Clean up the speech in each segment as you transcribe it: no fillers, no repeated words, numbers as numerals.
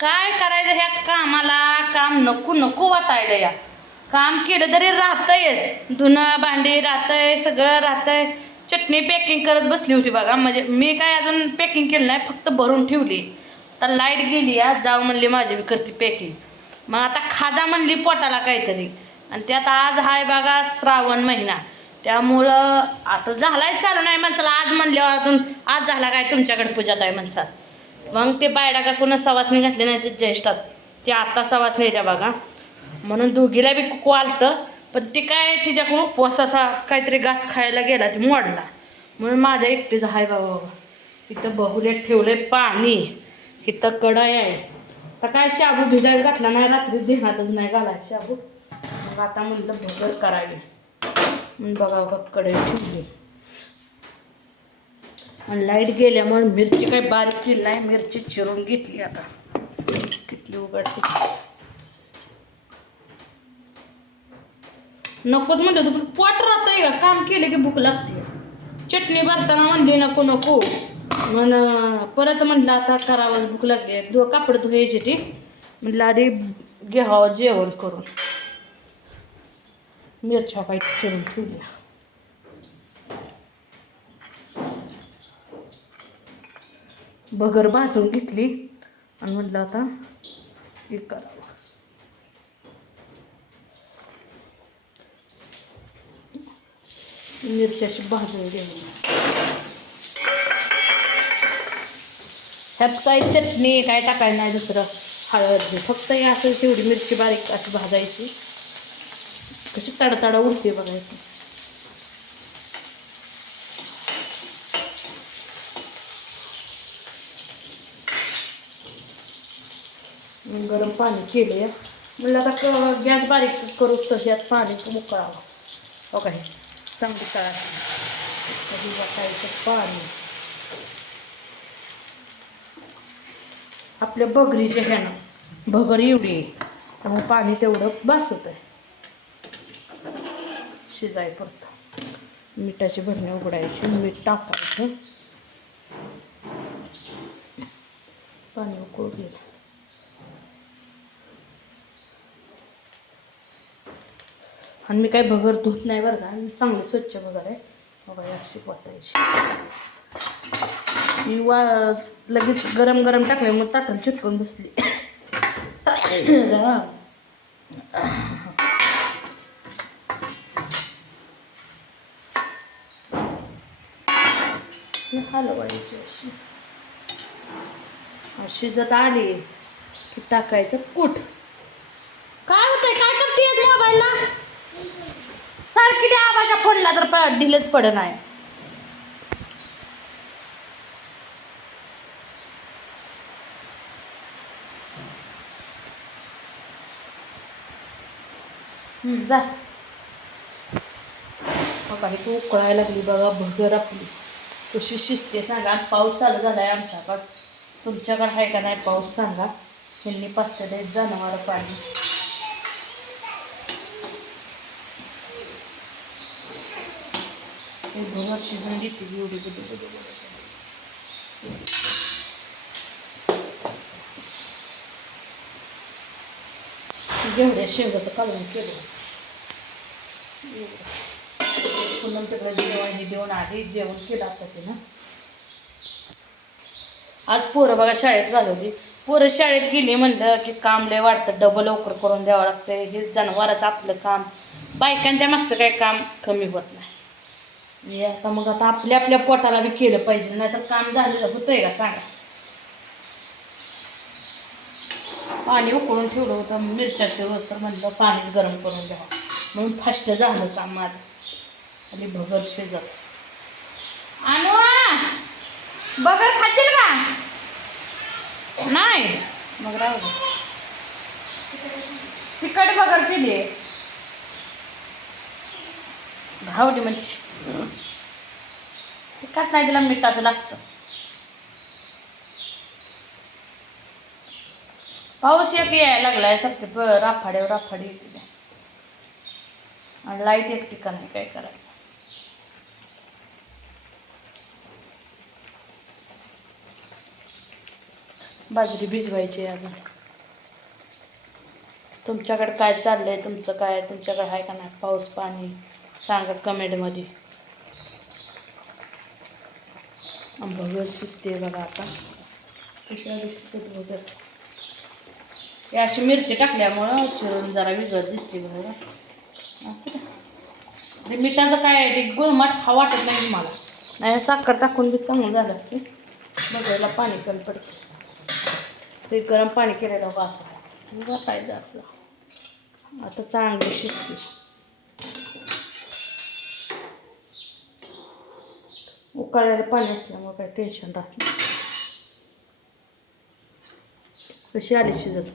काय करायचं ह्या कामाला, काम नको नको वाटायला. या काम केलं तरी राहतंयच, धुणं भांडी राहतंय, सगळं राहतंय. चटणी पॅकिंग करत बसली होती बघा, म्हणजे मी काय अजून पॅकिंग केलं नाही, फक्त भरून ठेवली. तर लाईट गेली या, जाऊ म्हणली माझी मी करते पॅकिंग. मग आता खाजा म्हणली पोटाला काहीतरी, आणि त्यात आज हाय बघा श्रावण महिना, त्यामुळं आता झालाय चालू नाही माणसाला. आज म्हणल्यावर अजून आज झाला काय तुमच्याकडे पूजात आहे माणसात. मग ते बायडा का कोणा सवासणी घातली नाही ते ज्येष्ठात, ते आता सवासणी येत्या बघा, म्हणून दोघीला बी कुकू आलतं. पण ती काय तिच्याकडून उपवास असा काहीतरी घास खायला गेला, ती मोडला. म्हणून माझ्या एकटीचं हाय बाबा. इथं बहुल्यात ठेवलंय पाणी, इथं कढई आहे. तर काय शाबू भिजायला घातला नाही, रात्री ध्यानातच नाही घालायचं शाबू. मग आता म्हणलं भगर करावी, म्हणून बघा बघा कढई ठेवली. आणि लाईट गेल्यामुळे मिरची काही बारीक केली नाही, मिरची चिरून घेतली. आता कितली उघडते, नकोच म्हणलं तर पोट राहतंय का, काम केलं की भूक लागते. चटणी भरताना म्हणली नको नको, म्हण परत म्हटलं आता करावं, भूक लागली. कापड धुवायची ती, म्हटलं आधी घ्यावं जेवण करून. मिरच्या काही चिरून ठेवल्या. भगर भाजून घेतली आणि म्हटलं आता हे करावं. मिरच्याशी भाजून घ्यावी. ह्यात काही चटणी काय टाकायला नाही, दुसरं हळद, फक्त हे असं तेवढी मिरची बारीक अशी भाजायची. कशी तडतडा उडते बघायची. गरम पाणी केले, म्हणलं आता गॅस बारीक करूच तर यात पाणी उकळावं. हो काय चांगली काळाची कधी वाटायचं पाणी. आपल्या बघरीच्या ह्यानं भगर एवढी आहे, त्यामुळे पाणी तेवढं बास होत आहे शिजाय पुरतं. मिठाची भरणी उघडायची, मीठ टाकायचं, पाणी उकळू द्यायचं. आणि मी काही भगर धुत नाही बरं का, चांगली स्वच्छ भगर आहे बघा. अशी पोतायची मी लगेच गरम गरम टाकले, मग ताटाला चिटकून बसली. हलवायची अशी, शिजत आली की टाकायचं कूट. काय होतंय, काय करते मोबाईलला सारखी त्या आबाच्या फोडला तर ढिलेच पड नाही. जा काही तू उकळायला लागली बघा भगर आपली. कशी शिजते सांगा. पाऊस चालू झाला आहे आमच्याकडं, तुमच्याकडं आहे का नाही पाऊस सांगा. ह्यांनी पाचते जनावर पाणी. भगर शिजून देते एवढी बुडू बुडू बुडू. घेवड्या शेंगाचं कालवण केलं. पुन्हा तिकडे जेवण देऊन आधी जेवण केलं आता तिनं. आज पोरं बघा शाळेत घालवली. पोरं शाळेत गेली म्हणलं की काम लय वाटतं, डबल लवकर करून द्यावं लागतं. हे जनावराचं आपलं काम, बायकांच्या मागचं काही काम कमी होत नाही. आता मग आता आपल्या आपल्या पोटाला बी केलं पाहिजे, नाही तर काम झालेलं होतंय का सांगा. पाणी उकळून ठेवलं होतं मिरच्याचे रोज, तर म्हणलं पाणीच गरम करून द्यावं, म्हणून फास्ट झालं काम माझं. आणि भगर शिजत आणू बगर खातील का नाही, मग राहू दे. तिखट बगर केली राहू दे म्हणजे तिखट नाही, तिला मिठाचं लागतं. पाऊस एक यायला लागलाय सारखे राफाड्यावर राफाडी येते आणि लाईट एक ठिकाणी काय करायचं. बाजरी भिजवायची अजून. तुमच्याकडे काय चाललंय, तुमचं काय, तुमच्याकडे आहे का नाही पाऊस पाणी सांगा कमेंटमध्ये. भगर शिजते बघा आता. कशा दिसते भगर. हे अशी मिरची टाकल्यामुळं चिरून जरा वेगळं दिसते बघा. असं ते मिठाचं काय आहे, ते गुळमाट खा वाटत नाही मला. नाही साखर टाकून बी चांगलं झालं असते. भगरला पाणी कमी पडते. ते गरम पाणी केलेलं असं वाटायचं असं. आता चांगली शिजते. उकळलेलं पाणी असल्यामुळे काही टेन्शन राहत नाही. कशी आली शिजत.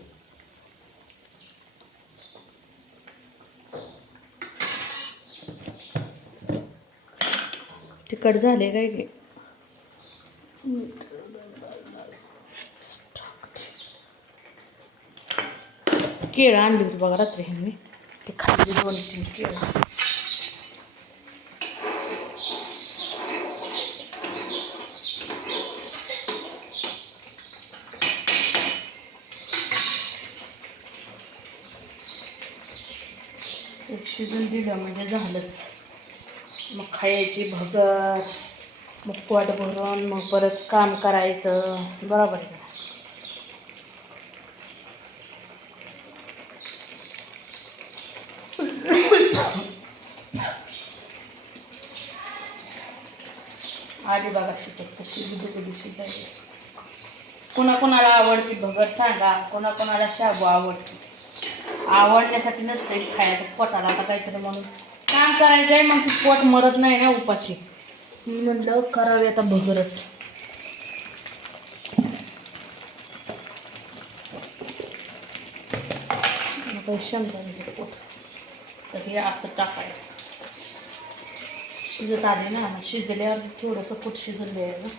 तिखट झाले काय की केळं आणली होती बघा रात्री मी. ते खाल्ली 2-3 केळं. एक शिजून दिलं म्हणजे झालंच. मग खायची भगर, मग पोट भरून मग परत काम करायचं. बरोबर आहे. आधी बघा शिजत कशी गुदगुदी शिजायची. कोणाकोणाला आवडती भगर सांगा, कोणाकोणाला शाबू आवडते. आवडण्यासाठी नसते खायचं पोटाला आता काहीतरी म्हणून काम करायचं आहे. मग पोट मरत नाही ना उपाशी. मी म्हटलं करावे आता भगरच. मग शेंगदाण्याचं पोट तर हे असं टाकायचं. शिजत आली ना, शिजल्यावर थोडंसं कुठ शिजले आहे ना.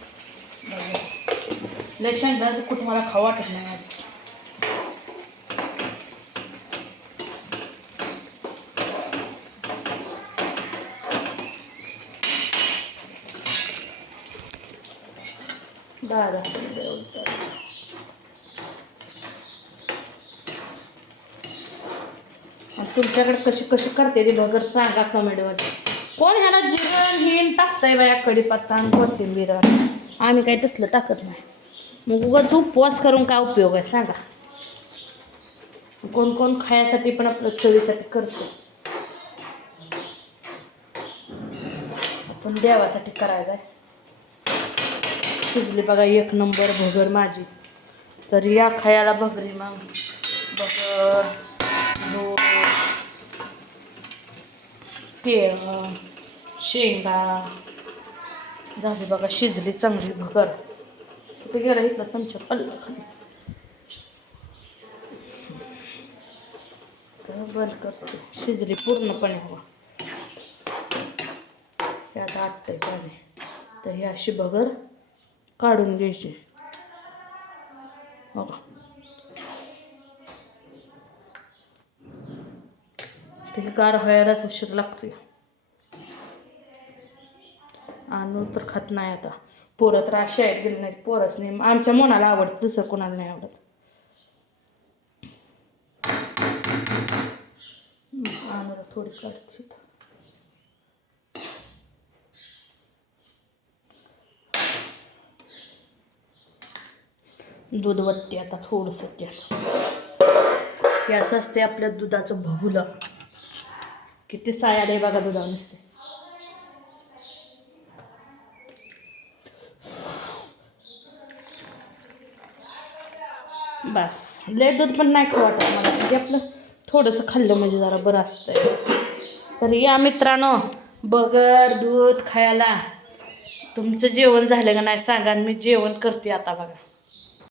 लय शेंगदाण्याचं कुठ मला खाऊ वाटत नाही आधीच. दादा तुमच्याकडे कशी कशी करते ती भगर सांगा कमेंटमध्ये. कोण ह्याला जिरं हिन टाकतंय बाया, कढीपत्ता आणि कोथिंबीर. आम्ही काही तसलं टाकत नाही. मग उगाच उपवास करून काय उपयोग आहे सांगा. कोण कोण खायसाठी पण आपलं चवीसाठी करतो. आपण देवासाठी करायचं आहे. शिजली बघा 1 नंबर भगर माझी. तर या खायला भगरी. मग भगर, दूध, केळं, शेंगा झाली बघा शिजली चांगली भगर. कुठे गेला इथला चमचा पडला खाली. तर बंद करते. शिजली पूर्णपणे हवा त्यात आटतंय पाणी. तर ही अशी भगर काढून घ्यायची बघा. ते गार व्हायलाच उशीर लागतोय. आणू तर खात नाही आता. पोरं तर अशी आहेत गेली नाही. पोरच नाही. आमच्या मनाला आवडतं, दुसरं कोणाला नाही आवडत. आणूला थोडी काढते. दूध वतते आता थोडंसं त्यात. हे असं असते आपल्या दुधाचं भगुलं. किती साया दे बघा दुधावर नसते. बस लय दूध पण नाही खाऊ वाटत मला. म्हणजे आपलं थोडंसं खाल्लं म्हणजे जरा बरं असतंय. तर या मित्रांनो भगर दूध खायला. तुमचं जेवण झालं का नाही सांगा. मी जेवण करते आता बघा.